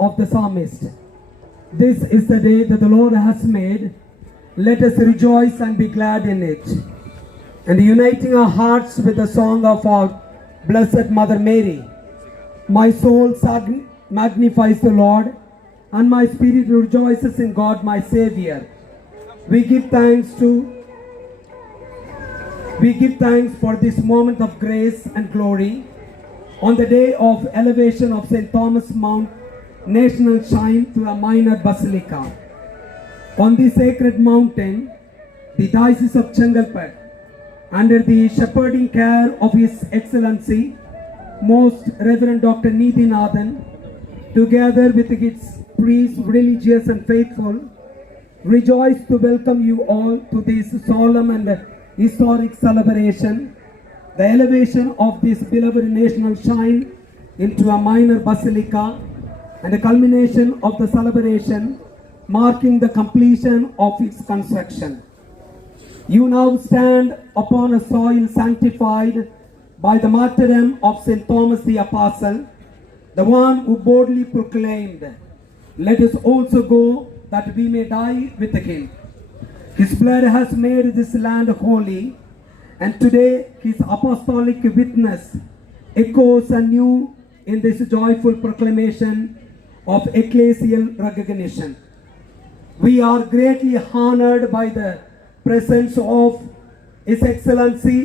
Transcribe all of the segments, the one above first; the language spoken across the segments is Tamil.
Of the psalmist. This is the day that the Lord has made. Let us rejoice and be glad in it. And uniting our hearts with the song of our Blessed Mother Mary, my soul magnifies the Lord, and my spirit rejoices in God my Savior. We give thanks for this moment of grace and glory on the day of elevation of St. Thomas Mount National Shrine to a minor basilica. On the sacred mountain, the Diocese of Chengalpet, under the shepherding care of His Excellency, Most Reverend Dr. Nidhi Nathan, together with its priests, religious and faithful, rejoice to welcome you all to this solemn and historic celebration, the elevation of this beloved national shrine into a minor basilica, and the culmination of the celebration marking the completion of its construction. You now stand upon a soil sanctified by the martyrdom of St. Thomas the Apostle, the one who boldly proclaimed, "Let us also go that we may die with him." His blood has made this land holy, and today his apostolic witness echoes anew in this joyful proclamation of ecclesial recognition. We are greatly honored by the presence of His Excellency,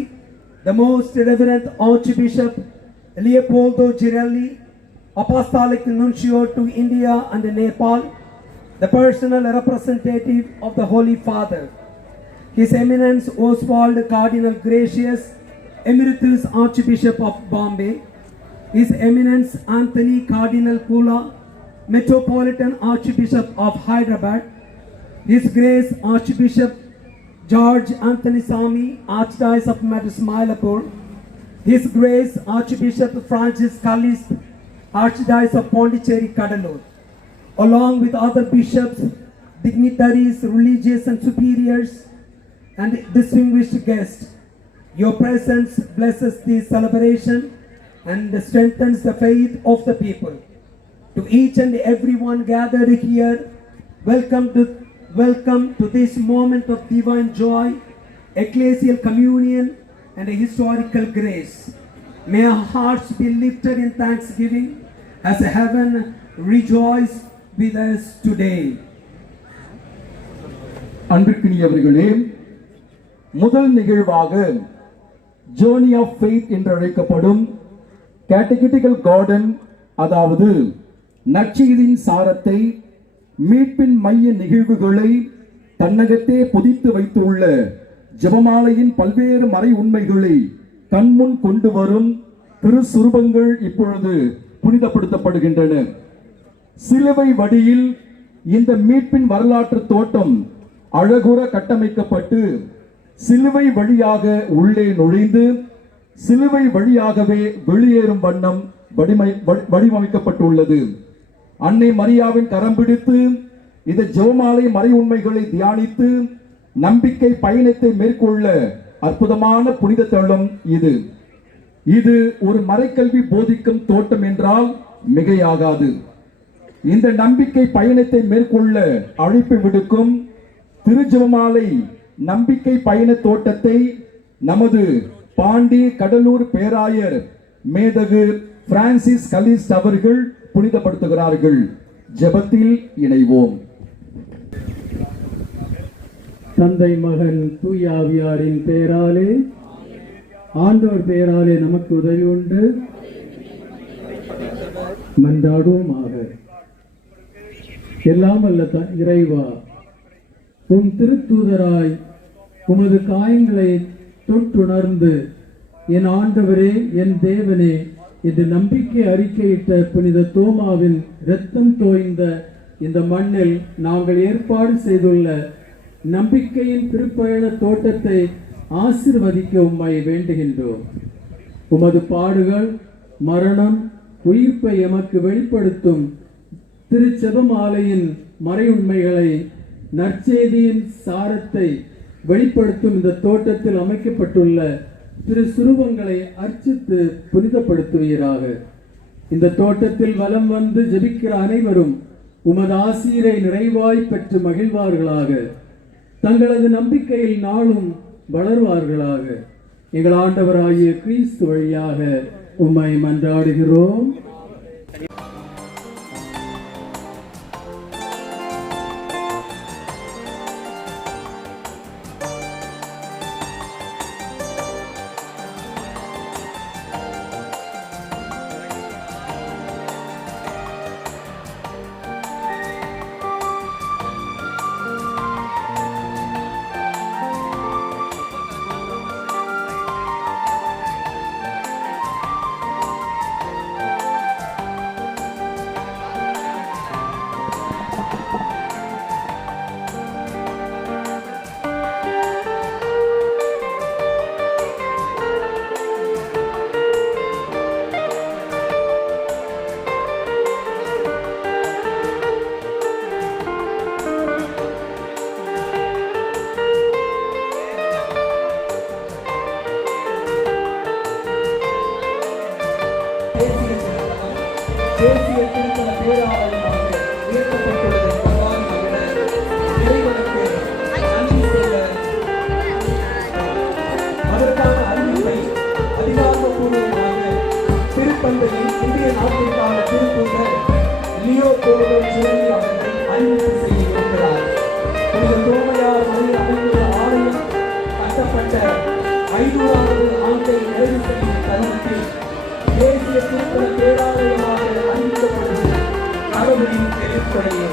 the Most Reverend Archbishop Leopoldo Girelli, Apostolic Nuncio to India and Nepal, the personal representative of the Holy Father, His Eminence Oswald Cardinal Gracious, Emeritus Archbishop of Bombay, His Eminence Anthony Cardinal Pula, Metropolitan Archbishop of Hyderabad, His Grace Archbishop George Anthony Sami, Archdiocese of Madras Mylapore, His Grace Archbishop Francis Callis, Archdiocese of Pondicherry Kadalur, along with other bishops, dignitaries, religious and superiors, and distinguished guests. Your presence blesses this celebration and strengthens the faith of the people. To each and everyone gathered here, welcome to this moment of divine joy, ecclesial communion, and a historical grace. May our hearts be lifted in thanksgiving as heaven rejoice with us today. அன்பிற்கினியவர்களே, முதல் நிகழ்வாக ஜர்னி ஆஃப் ஃபெய்த் என்று அழைக்கப்படும் கேட்டகிட்டிக்கல் கார்டன், அதாவது நற்செய்தியின் சாரத்தை, மீட்பின் மைய நிகழ்வுகளை தன்னகத்தே பொதித்து வைத்துள்ள ஜெபமாலையின் பல்வேறு மறை உண்மைகளை கண்முன் கொண்டு வரும் திருசுரூபங்கள் இப்பொழுது புனிதப்படுத்தப்படுகின்றன. சிலுவை வடியில் இந்த மீட்பின் வரலாற்று தோட்டம் அழகுற கட்டமைக்கப்பட்டு சிலுவை வழியாக உள்ளே நுழைந்து சிலுவை வழியாகவே வெளியேறும் வண்ணம் வடிவமைக்கப்பட்டுள்ளது. அன்னை மரியாவின் கரம் பிடித்து இந்த ஜெபமாலை மறை உண்மைகளை தியானித்து நம்பிக்கை பயணத்தை மேற்கொள்ள அற்புதமான புனித தளம் இது. இது ஒரு மறைக்கல்வி போதிக்கும் தோட்டம் என்றால் மிகையாகாது. இந்த நம்பிக்கை பயணத்தை மேற்கொள்ள அழைப்பு விடுக்கும் திருஜெபமாலை நம்பிக்கை பயண தோட்டத்தை நமது பாண்டி கடலூர் பேராயர் மேதகு பிரான்சிஸ் கலிஸ் அவர்கள் புனிதப்படுத்துகிறார்கள். ஜெபத்தில் இணைவோம். தந்தை மகன் தூய ஆவியாரின் பெயராலே, ஆண்டவர் பெயராலே நமக்கு உதவி உண்டு. மன்றாடுவோமாக. எல்லாம் வல்ல இறைவா, உம் திருத்தூதராய் உமது காயங்களை தொட்டுணர்ந்து என் ஆண்டவரே, என் தேவனே என்று நம்பிக்கை அறிக்கையிட்ட புனித தோமாவின் இரத்தம் தோய்ந்த இந்த மண்ணில் நாங்கள் ஏற்பாடு செய்துள்ள நம்பிக்கையின் திருப்பயண தோட்டத்தை ஆசிர்வதிக்க உம்மை வேண்டுகின்றோம். உமது பாடுகள், மரணம், உயிர்ப்பை எமக்கு வெளிப்படுத்தும் திருச்செபமாலையின் மறையுண்மைகளை, நற்செய்தியின் சாரத்தை வெளிப்படுத்தும் இந்த தோட்டத்தில் அமைக்கப்பட்டுள்ள திரு சுரூபங்களை அர்ச்சித்து புனிதப்படுத்துவீராக. இந்த தோட்டத்தில் வலம் வந்து ஜெபிக்கிற அனைவரும் உமது ஆசீரை நிறைவாய் பெற்று மகிழ்வார்களாக. தங்களது நம்பிக்கையில் நாளும் வளர்வார்களாக. எங்கள் ஆண்டவராகிய கிறிஸ்து வழியாக உம்மை மன்றாடுகிறோம். தேசிய திருத்தல பேராலயமாக உயர்த்தப்பட்டுள்ளதற்காக இறைவனுக்கு நன்றி செய்ய அதற்கான அறிவிப்பை அதிகாரப்பூர்வமாக திருப்பந்தையில் இந்திய நாட்டிற்கான திருத்தூதர் லியோ போலோ ஜோலி அவர்கள் அறிவிப்பு செய்ய இருக்கிறார். புனித தோமையார் மலையில் அமைந்துள்ள ஆலயம் கட்டப்பட்ட 500வது ஆண்டை நிறைவு செய்யும் தருணத்தில் தேசிய திருத்தல பேராலயமாக அறிவிக்கப்படுவது கடவுளின் பெருப்படையே.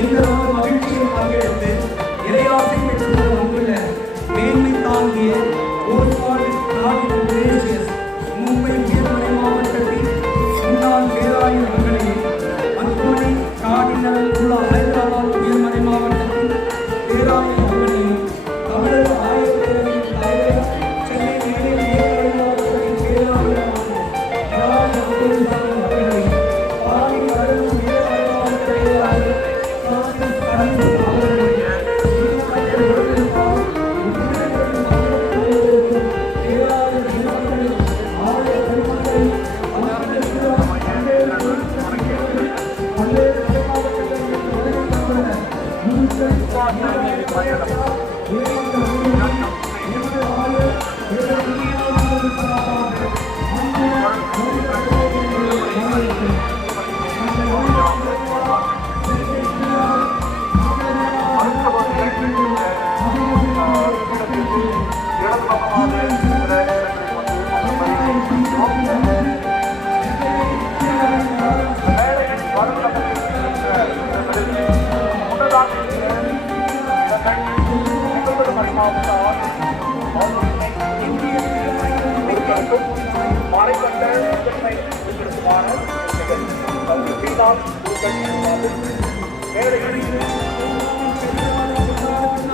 இந்த நாள் மகிழ்ச்சியில் பங்கெடுத்து இறையாசை பெற்றுள்ள உள்ள மேன்மை தாங்கிய மும்பை உயர்மறை மாவட்டத்தின் முன்னாள் பேராயர்களையும் அத்துணை காடினரல் உள்ள ஹைதராபாத் உயர்மறை மாவட்டத்தின் பேராயர்களையும் தமிழக ஆய்வு பேரவையின் தலைவர் சென்னை மேலே உயர்மறை மாவட்டத்தின் பேராயர்களான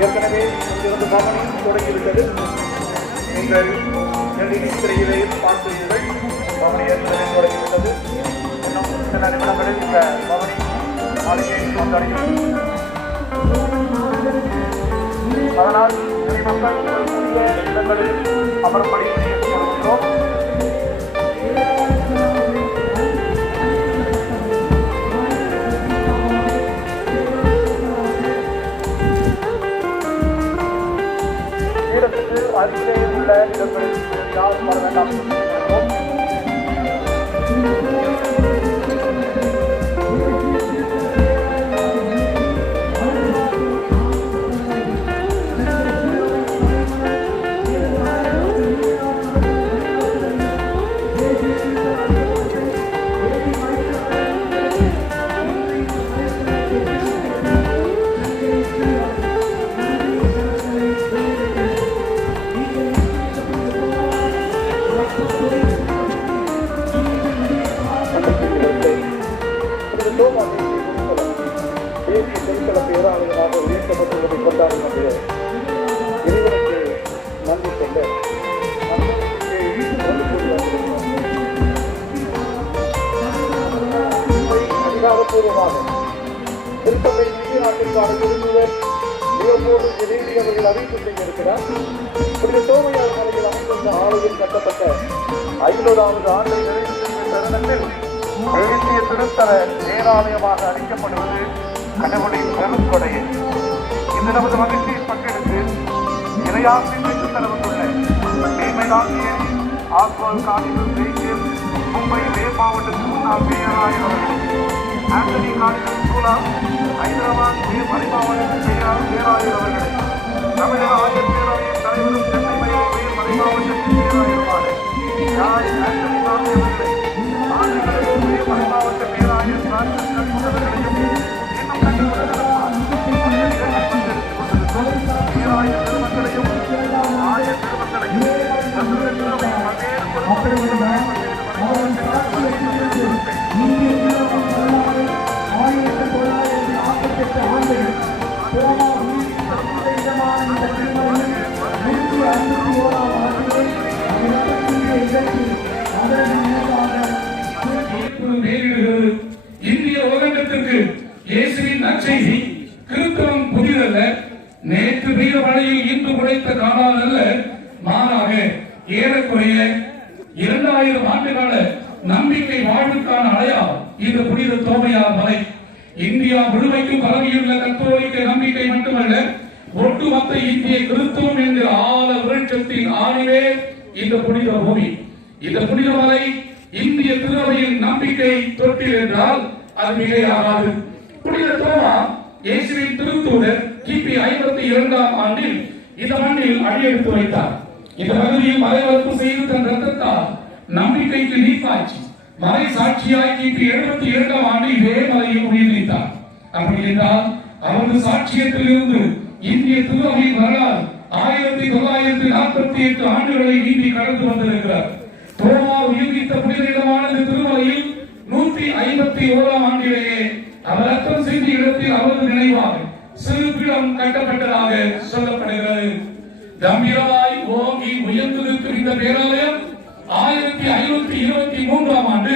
ஏற்கனவே இங்கிருந்து பவனி தொடங்கிவிட்டது. நீங்கள் திரையிலேயும் பார்க்கிறீர்கள். பவனி ஏற்கனவே தொடங்கிவிட்டது. இன்னும் சில நிமிடங்களில் இந்த பவனி மாளிகையை வந்தடையும். அதனால் மக்கள் புதிய இடங்களில் அமர்படி சொல்கின்றோம். அருகிலே உள்ள இடங்களில் யாரும் வர வேண்டாம். தேசிய திருத்தல பேராலயமாக உயர்த்தப்பட்டுள்ளதை கொண்டாடுகிறது. இறைவனுக்கு நன்றி சொல்ல அதிகாரப்பூர்வமாக திருத்தத்தை இந்திய நாட்டிற்கான விரும்புவர் லியோபோல்டு ஜெனேடி அவர்கள் அறிவிப்பு செய்திருக்கிறார். புனித தோமையார் மலையில் அமைந்துள்ள ஆலயம் கட்டப்பட்ட 50வது ஆண்டை நிறைவு செய்யும் தருணத்தில் தேசிய திருத்தல பேராலயமாக அறிக்கப்படுவது கடவுளின் பெரும் கொடை. இந்த நமது மகிழ்ச்சியில் பங்கெடுத்து இறையாசின் வைத்து தரவுள்ள மேன்மையாகிய ஆஸ்வால் காலிலும் ஜெயிக்கும் மும்பை மேல் மாவட்டத்தின் முன்னாள் மேயராயர் அவர்கள், ஆண்டனி காலிலும் சூலா ஹைதராபாத் மறை மாவட்டத்தின் பேராயர் அவர்களை, தமிழக ஆயர் பேராயர் தலைவரும் சென்னை மறை மாவட்டத்தின் பேராயருமான ஆண்டனி காலி அவர்களை, ஆண்டுகளுக்கு மறை மாவட்ட பேராயர் அவர்களையும் இன்னும் கண்டுகொள்கிறார். பேராயர் பெருமக்களையும் ஆயர் பெருமக்களையும் இந்திய உலகத்திற்கு இயேசுவின் நற்செய்தி கிறிஸ்தவம் புதிதல்ல, நேற்று பெய்த மழையில் இன்று உடைத்த காலால் அல்ல, மாறாக ஏறக்குறைய 2000 ஆண்டுகால நம்பிக்கை வாழ்வுக்கான அடையாளம் இந்த புனித தோமையார் மலை. இந்தியா முழுமைக்கும் பரவியுள்ள கத்தோலிக்க நம்பிக்கை மட்டுமல்ல, ஒட்டுமொத்த இந்திய கிறிஸ்தவம் என்கிற ஆழ விருட்சத்தின் ஆணிவே இந்த புனித பூமி. இந்த புனித மலை இந்திய திருவையின் நம்பிக்கை தொட்டில் என்றால் அது மிகையாகாது. புனித தோமா இயேசுவின் திருத்தூதர் கிபி 52ஆம் ஆண்டில் இந்த மண்ணில் அடியெடுத்து வைத்தார். இந்த பகுதியில் மலைவளர்ப்பு செய்து தன் ரத்தத்தால் நம்பிக்கைக்கு நீப்பாய்ச்சி மலை சாட்சியாய் கிபி 72ஆம் ஆண்டு இதே மலையில் உயிர் நீத்தார். அப்படி என்றால் அவரது சாட்சியத்தில் இருந்து இந்திய திருவையின் வரலாறு 1948 ஆண்டுகளை நீந்தி கடந்து வந்திருக்கிறார். தோமா உயிர்த்த புனித இடமானது திருமலையில் 151ஆம் ஆண்டிலேயே அவர் ரத்தம் செய்த இடத்தில் அவரது நினைவாக சிறு பீடம் கட்டப்பட்டதாக சொல்லப்படுகிறது. கம்பீரமாய் ஓங்கி உயர்ந்திருக்கும் இந்த பேராலயம் 1523ஆம் ஆண்டு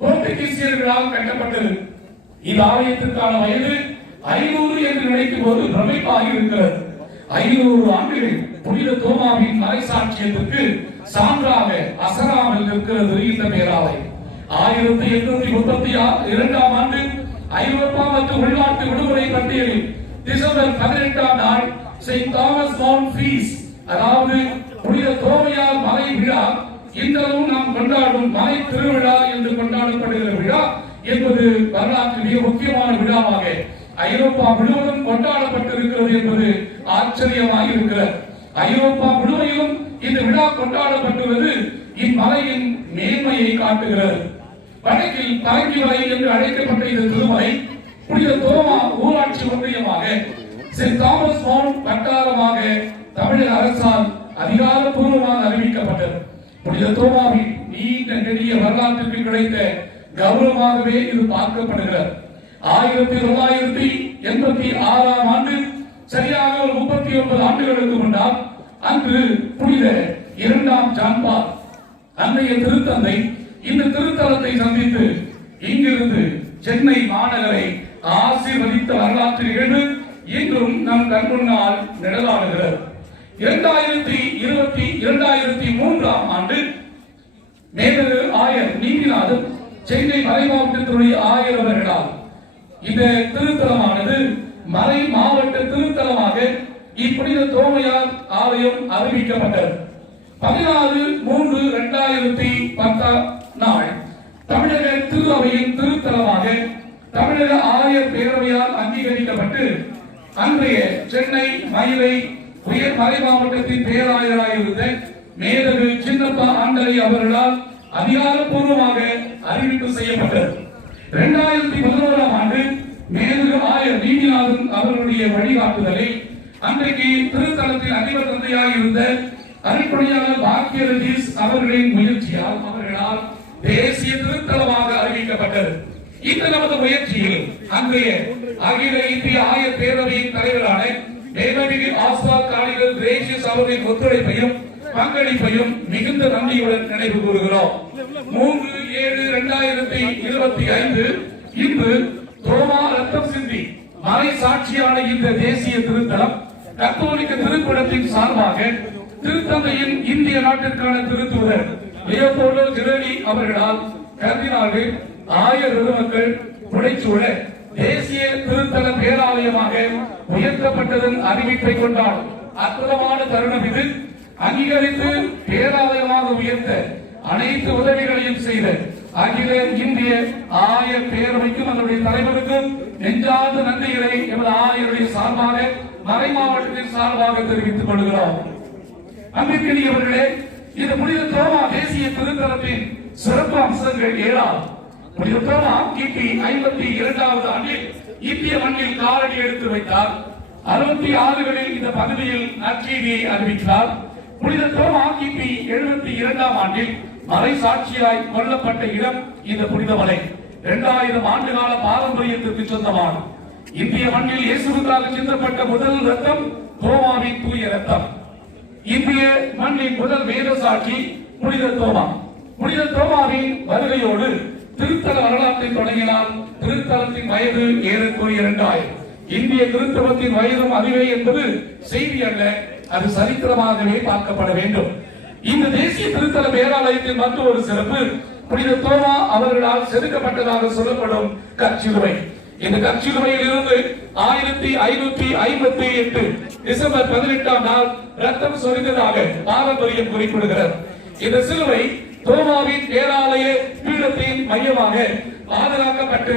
போர்த்துகீசியர்களால் கட்டப்பட்டது. இந்த ஆலயத்திற்கான வயது 500 என்று நினைக்கும் போது பிரமிப்பாக இருக்கிறது. 500 ஆண்டுகள் புனித தோமாவின் மறை சாட்சியத்திற்கு சான்றாக அசராமல் இருக்கிறது இந்த பேராலயம். 1832ஆம் ஆண்டு ஐரோப்பா மற்றும் உள்நாட்டு விடுமுறை பட்டியலில் டிசம்பர் 18ஆம் நாள் செயின்ட் தாமஸ் மவுண்ட் ஃபீஸ்ட், அதாவது புனித தோமையார் மலை விழா, இன்றளவும் நாம் கொண்டாடும் மலை திருவிழா என்று கொண்டாடப்படுகிற விழா என்பது வரலாற்றில் மிக முக்கியமான விழாவாக ஐரோப்பா முழுவதும் கொண்டாடப்பட்டிருக்கிறது என்பது ஆச்சரியமாக இருக்கிறது. ஐரோப்பா முழுவதும் இந்த விழா கொண்டாடப்பட்டுள்ளது இம்மலையின் மேன்மையை காட்டுகிறது. வடக்கில் பரங்கி மலை என்று அழைக்கப்பட்ட இந்த திருமலை புனித தோமா ஊராட்சி ஒன்றியமாக செயின்ட் தாமஸ் மவுண்ட் வட்டாரமாக தமிழக அரசால் அதிகாரப்பூர்வமாக அறிவிக்கப்பட்டது. புனித தோமாவின் நீண்ட நெடிய வரலாற்றுக்கு கிடைத்த கௌரவமாகவே இது பார்க்கப்படுகிறது. 1986ஆம் ஆண்டு சரியாக ஒரு 39 ஆண்டுகளுக்கு முன்னால் அன்று புனித 2ஆம் ஜான் பால் அன்றைய திருத்தந்தை இந்த திருத்தலத்தை சந்தித்து இங்கிருந்து சென்னை மாநகரை ஆசீர்வதித்த வரலாற்று நிகழ்வு இன்றும் நம் கண்முன்னால் நிழலாடுகிறது. 2023ஆம் ஆண்டு மேதகு ஆயர் நீதிநாதன் சென்னை மறை மாவட்டத்துடைய ஆயர் அவர்களால் இந்த திருத்தலமானது மறை மாவட்ட திருத்தலமாக இப்புனித தோமையார் ஆலயம் அறிவிக்கப்பட்டது. 16/3/2010 நாள் தமிழக திரு அவையின் திருத்தலமாக தமிழக ஆயர் பேரவையால் அங்கீகரிக்கப்பட்டு அன்றைய சென்னை மயிலை உயர் மறை மாவட்டத்தின் பேராயராயிருந்த மேதகு சின்னப்பா ஆண்டரை அவர்களால் அதிகாரப்பூர்வமாக அறிவிப்பு செய்யப்பட்டது. 2011ஆம் ஆண்டு மேதகு ஆயர் நீதிநாதன் அவர்களுடைய வழிகாட்டுதலை அன்றைக்கு திருத்தலத்தில் அதிபர் தந்தையாக இருந்த அருட்பணியாளர் பாக்கிய ரஜீஸ் அவர்களின் முயற்சியால் அவர்களால் தேசிய திருத்தலமாக அறிவிக்கப்பட்டது. இந்த நமது முயற்சியில் அன்றைய அகில இந்திய ஆயர் பேரவையின் தலைவரான தேவமிகு ஆஸ்வால் காளிகள் கிரேசியஸ் அவர்களின் ஒத்துழைப்பையும் பங்களிப்பையும் மிகுந்த நன்றியுடன் நினைவு கூறுகிறோம். 3/7/2025 இன்று தோமா ரத்தம் சிந்தி மறை சாட்சியான இந்த தேசிய திருத்தலம் கத்தோலிக்க திருப்படத்தின் சார்பாக திருத்தந்தையின் இந்திய நாட்டிற்கான திருத்தூதர் லியோபோல்டோ ஜெரேலி அவர்களால் கர்தினால்கள் ஆயர் பெருமக்கள் புடைசூழ தேசிய திருத்தல பேராலயமாக உயர்த்தப்பட்டதன் அறிவிப்பை கொண்டாடும் அற்புதமான தருணம் இது. அங்கீகரித்து பேராலயமாக உயர்த்த அனைத்து உதவிகளையும் செய்த அகில இந்திய ஆயர் பேரவைக்கும் அதனுடைய தலைவருக்கும் நெஞ்சார்ந்த நன்றிகளை எமது ஆயருடைய சார்பாக மறை மாவட்டத்தின் சார்பாக தெரிவித்துக் கொள்கிறோம். அன்பிற்கினியவர்களே, இது புனித தோமா தேசிய திருத்தலத்தின் சிறப்பு அம்சங்கள் 7. புனித தோமா கிபி 52வது ஆண்டில் இந்திய மண்ணில் காலடி எடுத்து வைத்தார். 66களில் இந்த பகுதியில் நற்செய்தியை அறிவித்தார். புனித தோமா கிபி 72ஆம் ஆண்டில் மறை சாட்சியாய் கொல்லப்பட்ட இடம் இந்த புனித மலை 2000 ஆண்டுகால பாரம்பரியத்திற்கு சொந்தமான இந்திய மண்ணில் இயேசுவுக்காக சிந்தப்பட்ட முதல் ரத்தம் தோமாவின் தூய ரத்தம். இந்திய மண்ணின் முதல் வேத சாட்சி புனித தோமா. புனித தோமாவின் வருகையோடு திருத்தல வரலாற்றை தொடங்கினால் திருத்தலத்தின் வயது ஏறக்குறைய 2000. இந்திய திருத்தலத்தின் வயதும் அதுவே என்பது செய்தி அல்ல, அது சரித்திரமாகவே பார்க்கப்பட வேண்டும். இந்த தேசிய திருத்தல பேராலயத்தின் மற்றொரு சிறப்பு புனித தோமா அவர்களால் செதுக்கப்பட்டதாக சொல்லப்படும் கற்சிலுவை. இந்த கற்சிலுவையில் இருந்து 1558 டிசம்பர் 18ஆம் நாள் ரத்தம் சொரிந்ததாக பாரம்பரியம் குறிப்பிடுகிறது. இந்த சிலுவை தோமாவின் பேராலய பீடத்தின் மையமாக பாதுகாக்கப்பட்டு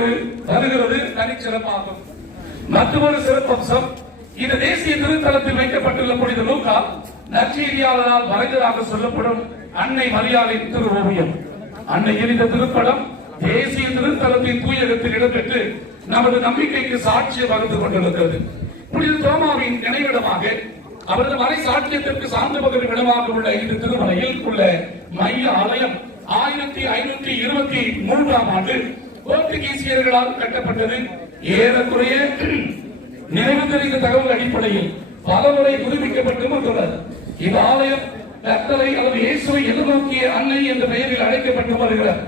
வருகிறது தனிச்சிறப்பாகும். மற்றொரு சிறப்பம்சம், இந்த தேசிய திருத்தலத்தில் வைக்கப்பட்டுள்ள புனித லூக்கா நற்செய்தியாளரால் வரைந்ததாக சொல்லப்படும் அன்னை மரியாளின் திருவோவியம். அன்னையின் இந்த திருப்படம் தேசிய திருத்தலத்தின் தூயகத்தில் இடம்பெற்று நமது நம்பிக்கைக்கு சாட்சியை வகுத்துக் கொண்டிருக்கிறது. புனித தோமாவின் நினைவிடமாக அவரது மறை சாட்சியத்திற்கு சார்ந்து பகிரும் இடமாக உள்ள இந்த திருமலையில் உள்ள மைய ஆலயம் 1523ஆம் ஆண்டு போர்த்துகீசியர்களால் கட்டப்பட்டது. ஏறக்குறைய நினைவு தெரிந்த தகவல் அடிப்படையில் பலமுறை புதுப்பிக்கப்பட்டு வந்துள்ளது. இந்த ஆலயம் கர்த்தரை அல்லது இயேசுவை எதிர்நோக்கிய அன்னை என்ற பெயரில் அழைக்கப்பட்டு வருகிறது.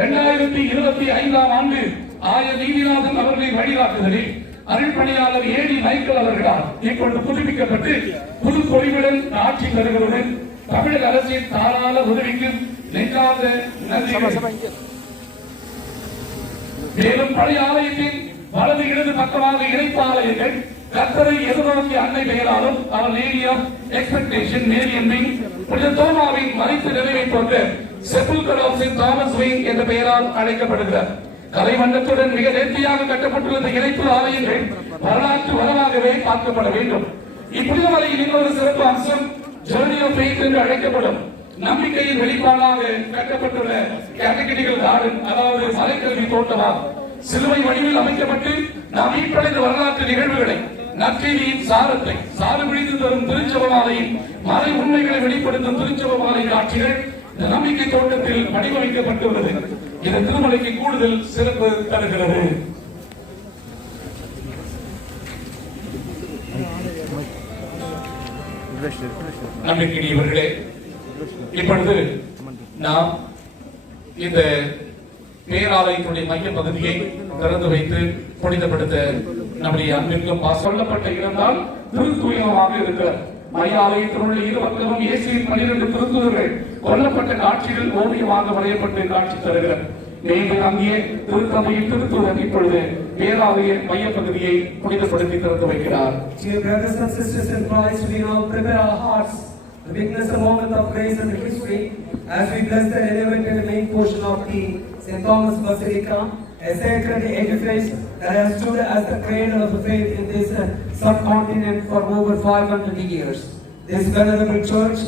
2025ஆம் ஆண்டு ஆயர் நீதிநாதன் அவர்களின் வழிகாட்டுதலில் அருள்பணியாளர் ஏடி மைக்கேல் அவர்களால் இப்பொழுது புதுப்பிக்கப்பட்டு புது பொலிவுடன் ஆட்சி பெறுகிறது. தமிழக அரசின் தாராள உதவிக்கு நெஞ்சார்ந்த நன்றி. மேலும் பழைய ஆலயத்தின் வலது இடது பக்கமாக இணைப்பு ஆலயங்கள் கர்த்தரை எதிர்நோக்கிய அன்னை பெயராலும் அவர் நேரியம் எக்ஸ்பெக்டேஷன் நேரியன் விங், புனித தோமாவின் மறைத்து நிறைவை போன்ற செப்புல்கர் ஆஃப் செயின்ட் தாமஸ் விங் என்ற பெயரால் அழைக்கப்படுகிறார். கலைமண்டத்துடன் மிக நேர்த்தியாக கட்டப்பட்டுள்ள இந்த இணைப்பு ஆலயங்கள் வரலாற்று வரலாகவே பார்க்கப்பட வேண்டும். இப்புனித மலையின் இன்னொரு சிறப்பு அம்சம் ஜர்னி ஆஃப் ஃபெய்த் என்று அழைக்கப்படும் நம்பிக்கையின் வெளிப்பாடாக கட்டப்பட்டுள்ள கேட்டகரிகள் கார்டன், அதாவது மலைக்கல்வி தோட்டமாகும். சிலுவை வடிவில் அமைக்கப்பட்டு நாம் மீட்படைந்த வரலாற்று நிகழ்வுகளை நற்செய்தியின் சாரத்தை சாறுபிடித்து தரும் திருச்செபமாலையின் மறை உண்மைகளை வெளிப்படுத்தும் திருச்செபமாலை காட்சிகள் இந்த நம்பிக்கை தோட்டத்தில் வடிவமைக்கப்பட்டுள்ளது. இந்த திருமலைக்கு கூடுதல் சிறப்பு தருகிறது. நம்பிக்கையினர்களே, இப்பொழுது நாம் இந்த பேராலயத்துடைய மைய பகுதியை திறந்து வைத்து புனிதப்படுத்த நம்முடைய அன்பிற்கும் சொல்லப்பட்ட இடம்தான் திருத்தூயமாக இருக்கிறது. மைய ஆலயத்தினுடைய இரு பக்கமும் இயேசுவின் 12 திருத்தூதர்கள் கொல்லப்பட்ட காட்சிகள் ஓவியமாக வரையப்பட்டு காட்சி தருகிறது. மேலும் அங்கே திருத்தந்தையின் திருத்தூதர் இப்பொழுது பேராலய மைய பகுதியை புனிதப்படுத்தி திறந்து வைக்கிறார். Dear brothers and sisters in Christ, we now prepare our hearts to witness a moment of grace and history as we bless the elevated main portion of the St. Thomas Basilica, a sacred edifice that has stood as the cradle of the faith in this subcontinent for over 500 years. This venerable church,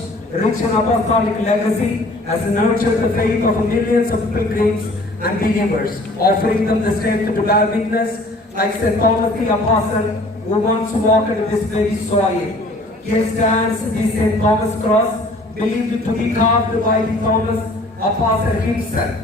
rich in apostolic legacy, has nurtured the faith of millions of pilgrims and believers, offering them the strength to bear witness like St. Thomas the Apostle, who once walked this very soil. Here stands the St. Thomas cross, believed to be carved by the Thomas Apostle himself,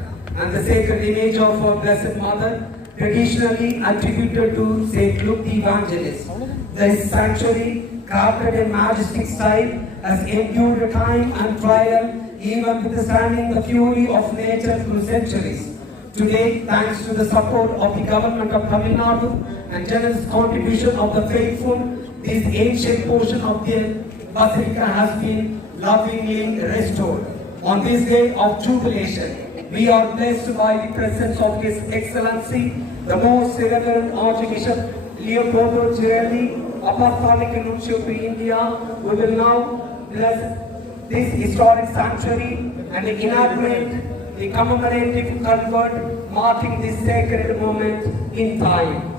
and the sacred image of our Blessed Mother, traditionally attributed to Saint Luke the Evangelist. This sanctuary, crafted in majestic style, has endured time and trial, even withstanding the fury of nature through centuries. Today, thanks to the support of the government of Tamil Nadu and generous contribution of the faithful, this ancient portion of the basilica has been lovingly restored. On this day of jubilation, we are blessed by the presence of His Excellency, the Most Reverend Archbishop Leopoldo Girelli, Apostolic Nuncio to India, who will now bless this historic sanctuary and inaugurate the commemorative culvert marking this sacred moment in time.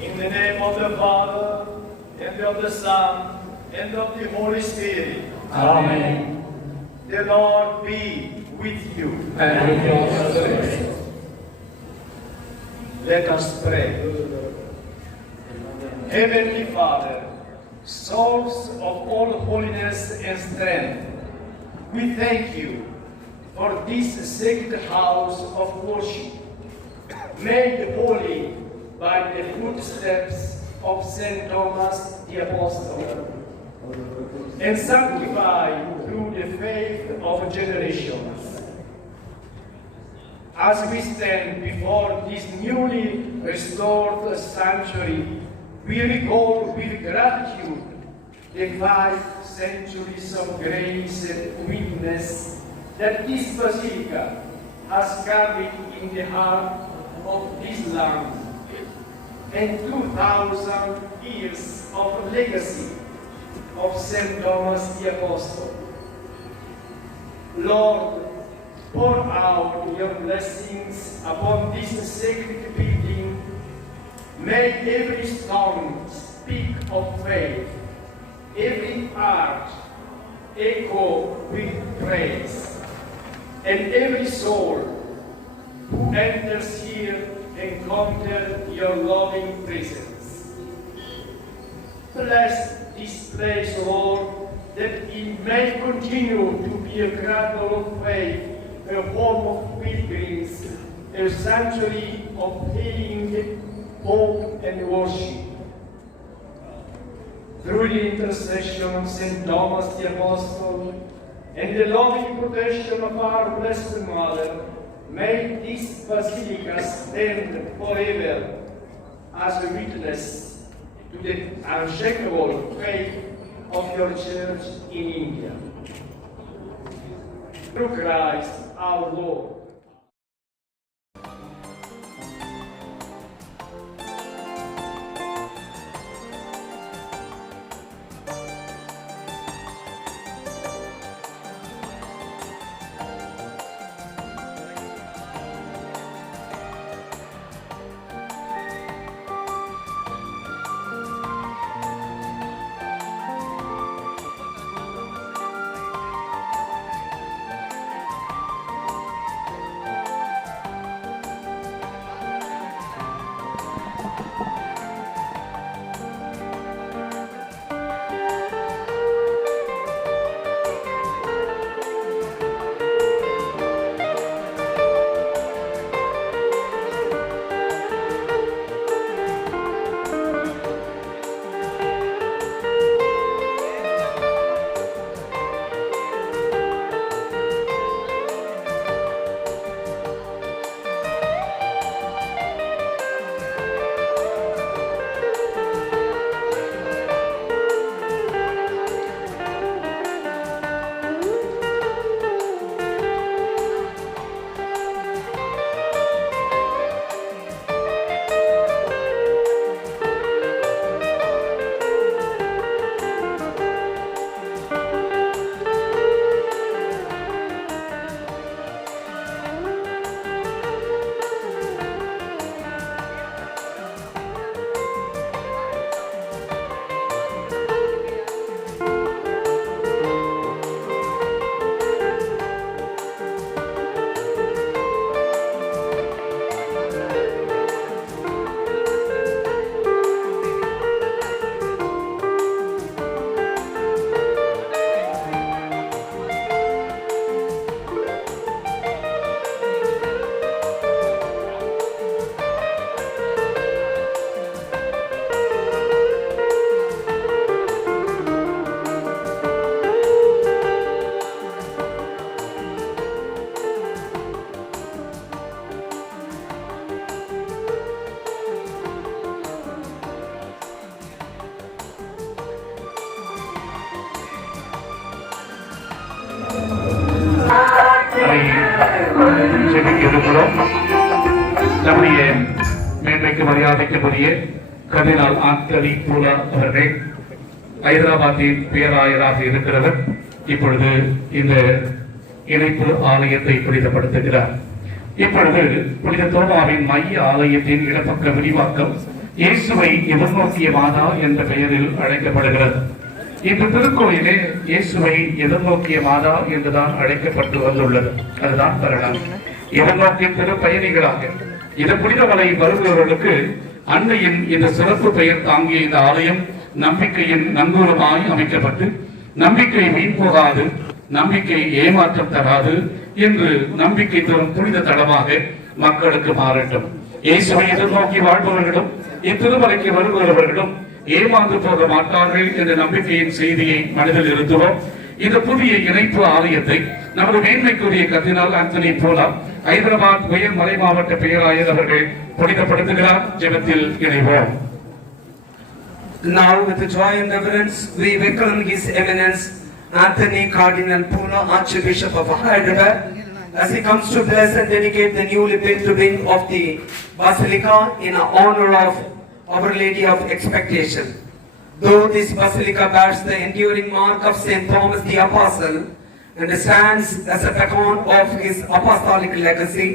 In the name of the Father, and of the Son, and of the Holy Spirit. Amen. The Lord be with you. And with your spirit. Let us pray. Heavenly Father, source of all holiness and strength, we thank you for this sacred house of worship, made holy by the footsteps of Saint Thomas the Apostle, and sanctified through the faith of generations. As we stand before this newly restored sanctuary, we recall with gratitude the 5 centuries of grace and witness that this basilica has carried in the heart of this land, and 2,000 years of legacy of Saint Thomas the Apostle. Lord, pour out your blessings upon this sacred building. May every stone speak of faith, every art echo with praise, and every soul who enters here encounter your loving presence. Bless this place, Lord, that it may continue to be a cradle of faith, a home of pilgrims, a sanctuary of healing, hope, and worship. Through the intercession of St. Thomas the Apostle and the loving protection of our Blessed Mother, may this basilica stand forever as a witness to the unshakable faith of your Church in India. Through Christ our Lord. இருக்கிறோம். நம்முடைய மேன்மைக்கு மரியாதைக்குரிய கர்தினால் ஆந்தனி பூலா அவர்கள் ஹைதராபாத்தின் பேராயராக இருக்கிறவர் இப்பொழுது இந்த இணைப்பு ஆலயத்தை புனிதப்படுத்துகிறார். இப்பொழுது புனித தோமாவின் மைய ஆலயத்தின் இடப்பக்க விரிவாக்கம் இயேசுவை எதிர்நோக்கிய மாதா என்ற பெயரில் அழைக்கப்படுகிறது. இந்த திருக்கோயிலே இயேசுவை எதிர்நோக்கிய மாதா என்றுதான் அழைக்கப்பட்டு வந்துள்ளது. அதுதான் வரலாறு. எதிர்நோக்கிய திருப்பயணிகளாக இந்த புனிதமலை வருபவர்களுக்கு அன்னையின் இந்த சிறப்பு பெயர் தாங்கிய இந்த ஆலயம் நம்பிக்கையின் நங்கூரமாய் அமைக்கப்பட்டு நம்பிக்கை வீண் போகாது, நம்பிக்கை ஏமாற்றம் தராது என்று நம்பிக்கை தரும் புனித தளமாக மக்களுக்கு மாறட்டும். இயேசுவை எதிர்நோக்கி வாழ்பவர்களும் இத்திருமலைக்கு வருபவர்களும் ஏமாந்து போக மாட்டார்கள் என்ற நம்பிக்கையின் செய்தியை மனதில் இருந்துவோம். இந்த புதிய இணைப்பு ஆலயத்தை நமது மேன்மைக்குரிய கர்தினால் ஆந்தனி பூலா ஹைதராபாத் உயர் மலை மாவட்ட பேராயர் அவர்கள் புனிதப்படுத்துகிறார். ஜெபத்தில் இணைவோம். Now, with joy and reverence, we welcome His Eminence Anthony Cardinal Pula, Archbishop of Hyderabad, as he comes to bless and dedicate the newly built wing of the Basilica in honor of Our Lady of Expectation. Though this Basilica bears the enduring mark of St. Thomas the Apostle and stands as a beacon of his apostolic legacy,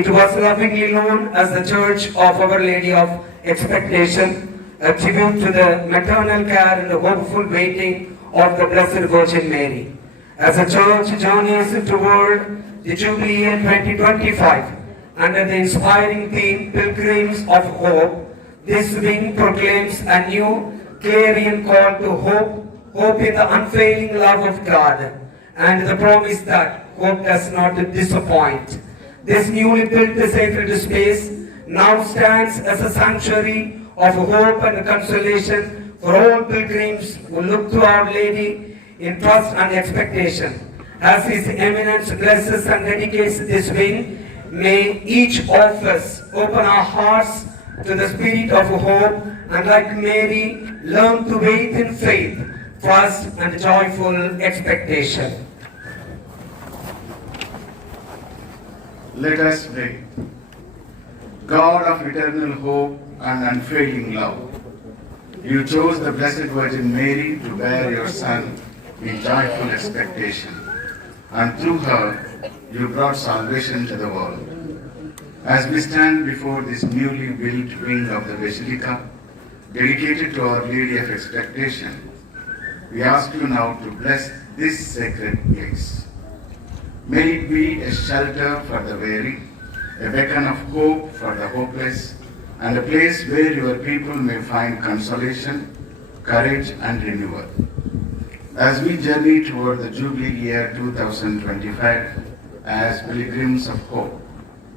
it was lovingly known as the Church of Our Lady of Expectation, a tribute to the maternal care and the hopeful waiting of the Blessed Virgin Mary. As a church journeys toward the Jubilee year 2025, under the inspiring theme Pilgrims of Hope, this wing proclaims a new clarion call to hope in the unfailing love of God, and the promise that hope does not disappoint. This newly built sacred space now stands as a sanctuary of hope and consolation for all pilgrims who look to Our Lady in trust and expectation. As His Eminence blesses and dedicates this wing, may each of us open our hearts to the spirit of hope and, like Mary, learn to wait in faith, trust and joyful expectation. Let us pray. God of eternal hope and unfailing love, you chose the Blessed Virgin Mary to bear your Son in joyful expectation, and through her you brought salvation to the world. As we stand before this newly built wing of the Basilica, dedicated to Our Lady of Expectation, we ask you now to bless this sacred place. May it be a shelter for the weary, a beacon of hope for the hopeless, and a place where your people may find consolation, courage and renewal. As we journey toward the Jubilee year 2025 as pilgrims of hope,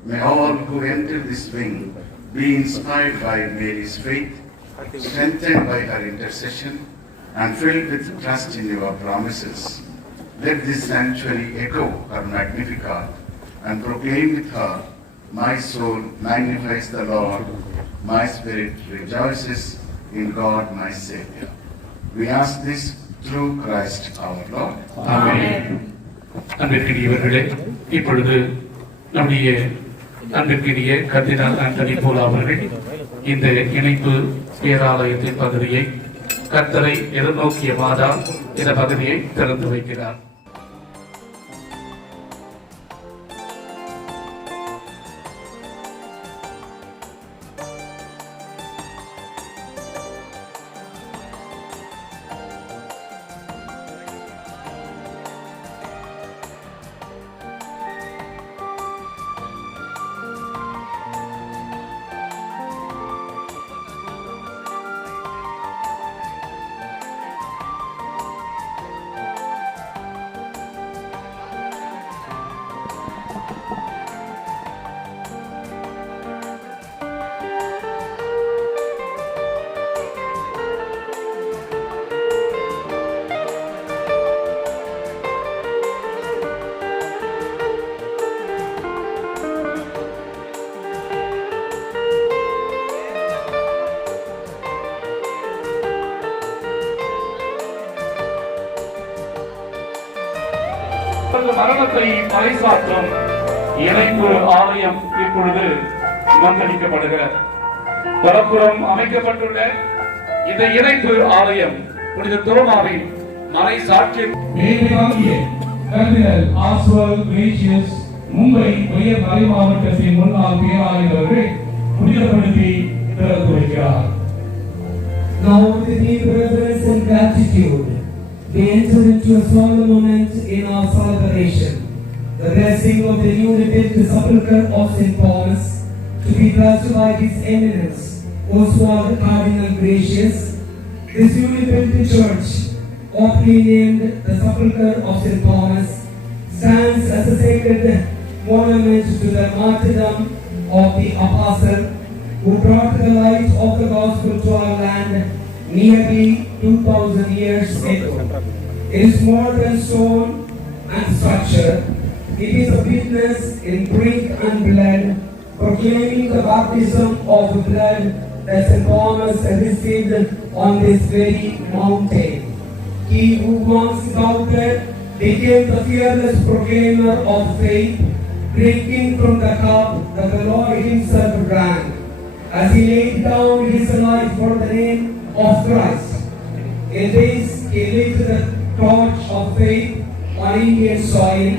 may all who enter this wing be inspired by Mary's faith, strengthened by her intercession, and filled with trust in your promises. Let this sanctuary echo her Magnificat and proclaim with her, my soul magnifies the Lord, my spirit rejoices in God my Savior. We ask this through Christ our Lord. ஆமென். அன்பிற்கினியவர்களே, இப்பொழுது நம்முடைய அன்பிற்கினிய கர்தினால் ஆந்தனி பூலா அவர்கள் இந்த இணைப்பு பேராலயத்தின் பகுதியை கர்த்தரை எதிர்நோக்கிய மாதா இந்த பகுதியை திறந்து வைக்கிறார். மரணத்தை பறைசாற்றும் இணைப்பு ஆலயம் இப்பொழுது மந்தளிக்கப்படுகிறது. வலப்புறம் அமைக்கப்பட்டுள்ள இந்த இணைப்பு ஆலயம் புனித தோமாவின் மறை சாட்சி மும்பை உயர் மறை மாவட்டத்தின் முன்னாள் பேராயர் அவர்கள் புனிதப்படுத்தி திறந்து வைக்கிறார். Now, with deep reverence and gratitude, we enter into a solemn moment in our celebration. The blessing of the newly built sepulchre of St. Thomas, to be blessed by His Eminence, Oswald Cardinal Gracious. This newly built church, aptly named the Sepulchre of St. Thomas, stands as a sacred monument to the martyrdom of the Apostle who brought the light of the gospel to our land nearly 2000 years ago. It is more than stone and structure. It is a witness in brick and blood, proclaiming the baptism of blood that St. Thomas received on this very mountain. He who once doubted became the fearless proclaimer of faith, drinking from the cup that the Lord Himself drank. As He laid down His life for the name of Christ. In this, He lit the torch of faith on Indian soil,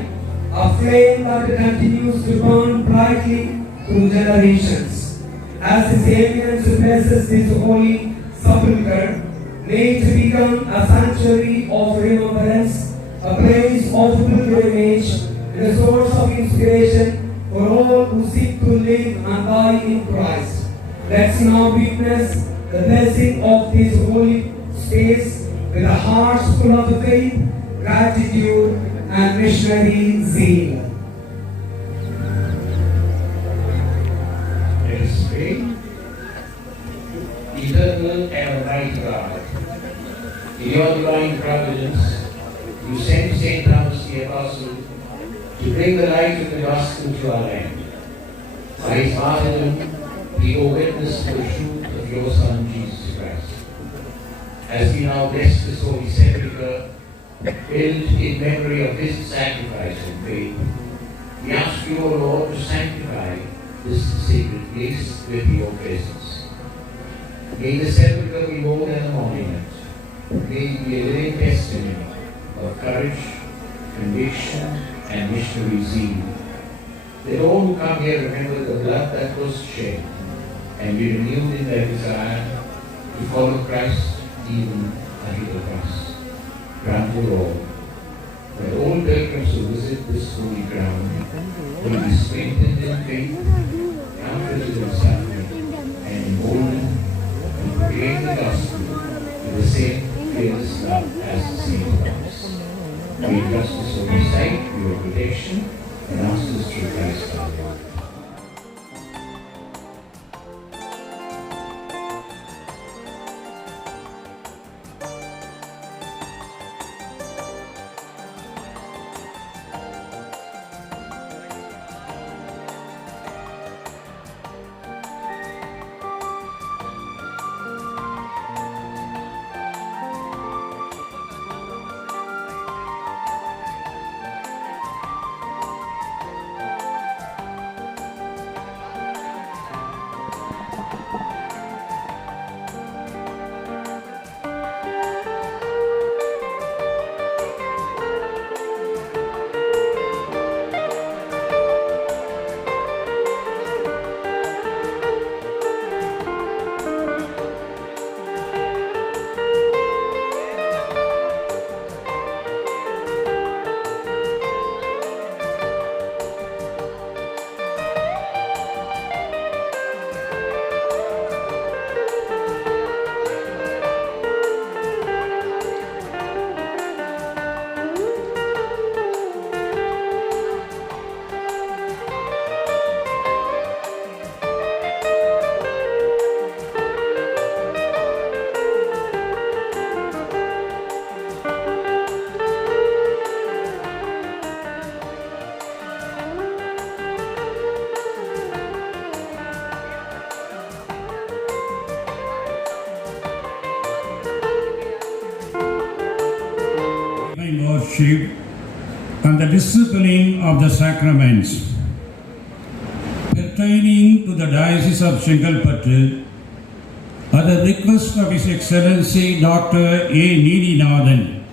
a flame that continues to burn brightly through generations. As His Eminence blesses this holy sepulchre, may it become a sanctuary of remembrance, a place of pilgrimage, and a source of inspiration for all who seek to live and die in Christ. Let's now witness the blessing of this holy space with a heart full of faith, gratitude, and missionary zeal. Let us pray. Eternal and almighty God, in your divine providence, you sent St. Thomas the Apostle to bring the light of the gospel to our land. By his martyrdom, we owe witness to the truth of your Son, Jesus Christ. As we now bless this holy sepulchre, built in memory of his sacrifice and faith, we ask you, O Lord, to sanctify this sacred place with your presence. May the sepulchre be more than a monument. May it be a living testimony of courage, conviction, and missionary zeal. Let all who come here remember the blood that was shed and be renewed in their desire to follow Christ even unto the cross. Grant, O Lord, that all pilgrims who visit this holy ground will be strengthened in faith, comforted in suffering, and emboldened to proclaim the gospel with the same fearless love as the Saint Thomas. We trust this holy sight to your protection and ask this through Christ our Lord. Lordship and the discipline of the sacraments. pertaining to the Diocese of Chengalpattu at the request of His Excellency Dr. A. Needinathan,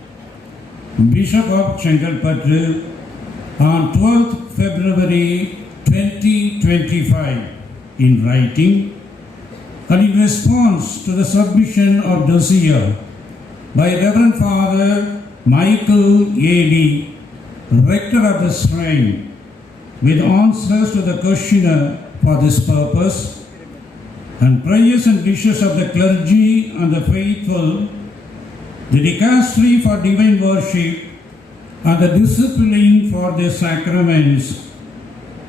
Bishop of Chengalpattu, on 12th February 2025 in writing, and in response to the submission of dossier by Reverend Father Michael A.D., Rector of the Shrine, with answers to the questionnaire for this purpose, and prayers and wishes of the clergy and the faithful, the Dicastery for Divine Worship and the Discipline for the Sacraments,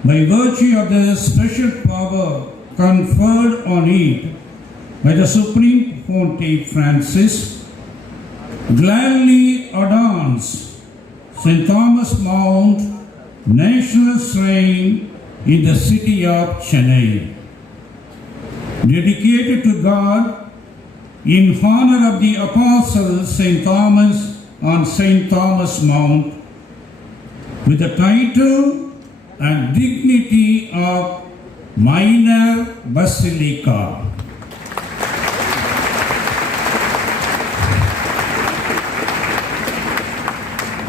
by virtue of the special power conferred on it by the Supreme Pontiff Francis, gladly adorns St. Thomas Mount National Shrine in the city of Chennai, dedicated to God in honor of the Apostle St. Thomas on St. Thomas Mount, with the title and dignity of Minor Basilica.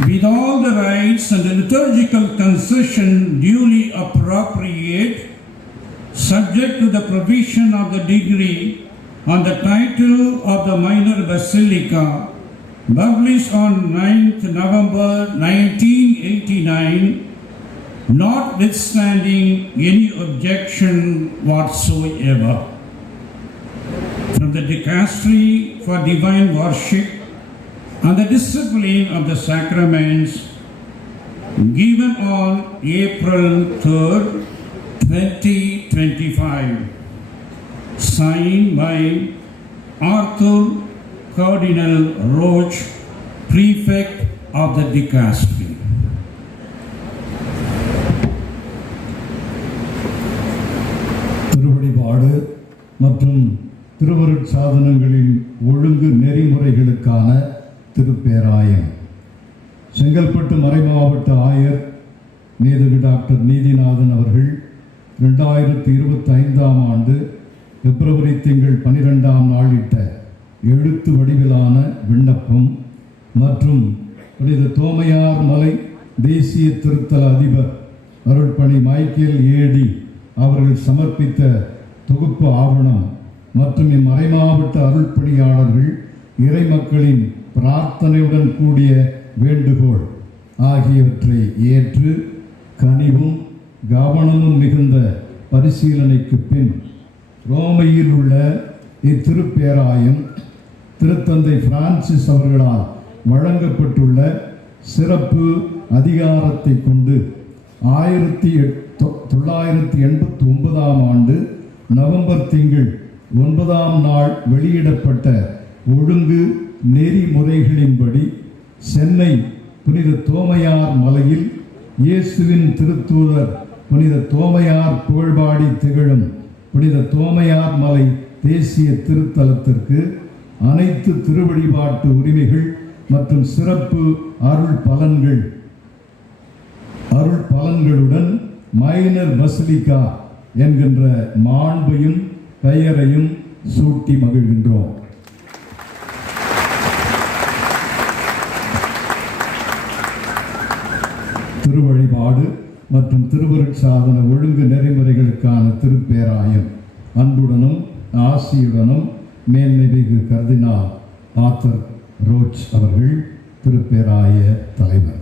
With all the rites and the liturgical concession duly appropriate, subject to the provision of the degree on the title of the Minor Basilica, published on 9th November 1989, notwithstanding any objection whatsoever. From the Dicastery for Divine Worship and the Discipline of the Sacraments, given on April 3rd, 2025, signed by Arthur Cardinal Roche, Prefect of the Dicastery. திருவழிபாடு மற்றும் திருவருட்சாதனங்களின் ஒழுங்கு நெறிமுறைகளுக்கான திருப்பேராயம். செங்கல்பட்டு மறைமாவட்ட ஆயர் நீதிபதி டாக்டர் நீதிநாதன் அவர்கள் 2025 ஆண்டு பிப்ரவரி திங்கள் 12ஆம் நாளிட்ட எழுத்து வடிவிலான விண்ணப்பம் மற்றும் புனித தோமையார் மலை தேசிய திருத்தல அதிபர் அருள்பணி மைக்கேல் ஏடி அவர்கள் சமர்ப்பித்த தொகுப்பு ஆவணம் மற்றும் இம்மறைமாவட்ட அருள்பணியாளர்கள் இறைமக்களின் பிரார்த்தனையுடன் கூடிய வேண்டுகோள் ஆகியவற்றை ஏற்று கனிவும் கவனமும் மிகுந்த பரிசீலனைக்கு பின் ரோமையில் உள்ள இத்திருப்பேராயம் திருத்தந்தை பிரான்சிஸ் அவர்களால் வழங்கப்பட்டுள்ள சிறப்பு அதிகாரத்தை கொண்டு 1989 ஆண்டு நவம்பர் திங்கள் 9ஆம் நாள் வெளியிடப்பட்ட ஒழுங்கு நெறிமுறைகளின்படி சென்னை புனித தோமையார் மலையில் இயேசுவின் திருத்தூதர் புனித தோமையார் புகழ்பாடி திகழும் புனித தோமையார் மலை தேசிய திருத்தலத்திற்கு அனைத்து திருவழிபாட்டு உரிமைகள் மற்றும் சிறப்பு அருள் பலன்களுடன் மைனர் பசிலிகா என்கின்ற மாண்பையும் பெயரையும் சூட்டி மகிழ்கின்றோம். திருவழிபாடு மற்றும் திருவருட்சாதன ஒழுங்கு நெறிமுறைகளுக்கான திருப்பேராயம் அன்புடனும் ஆசியுடனும் மேன்மைமிகு கர்தினால் ஆர்தர் ரோச் அவர்கள் திருப்பேராய தலைவர்.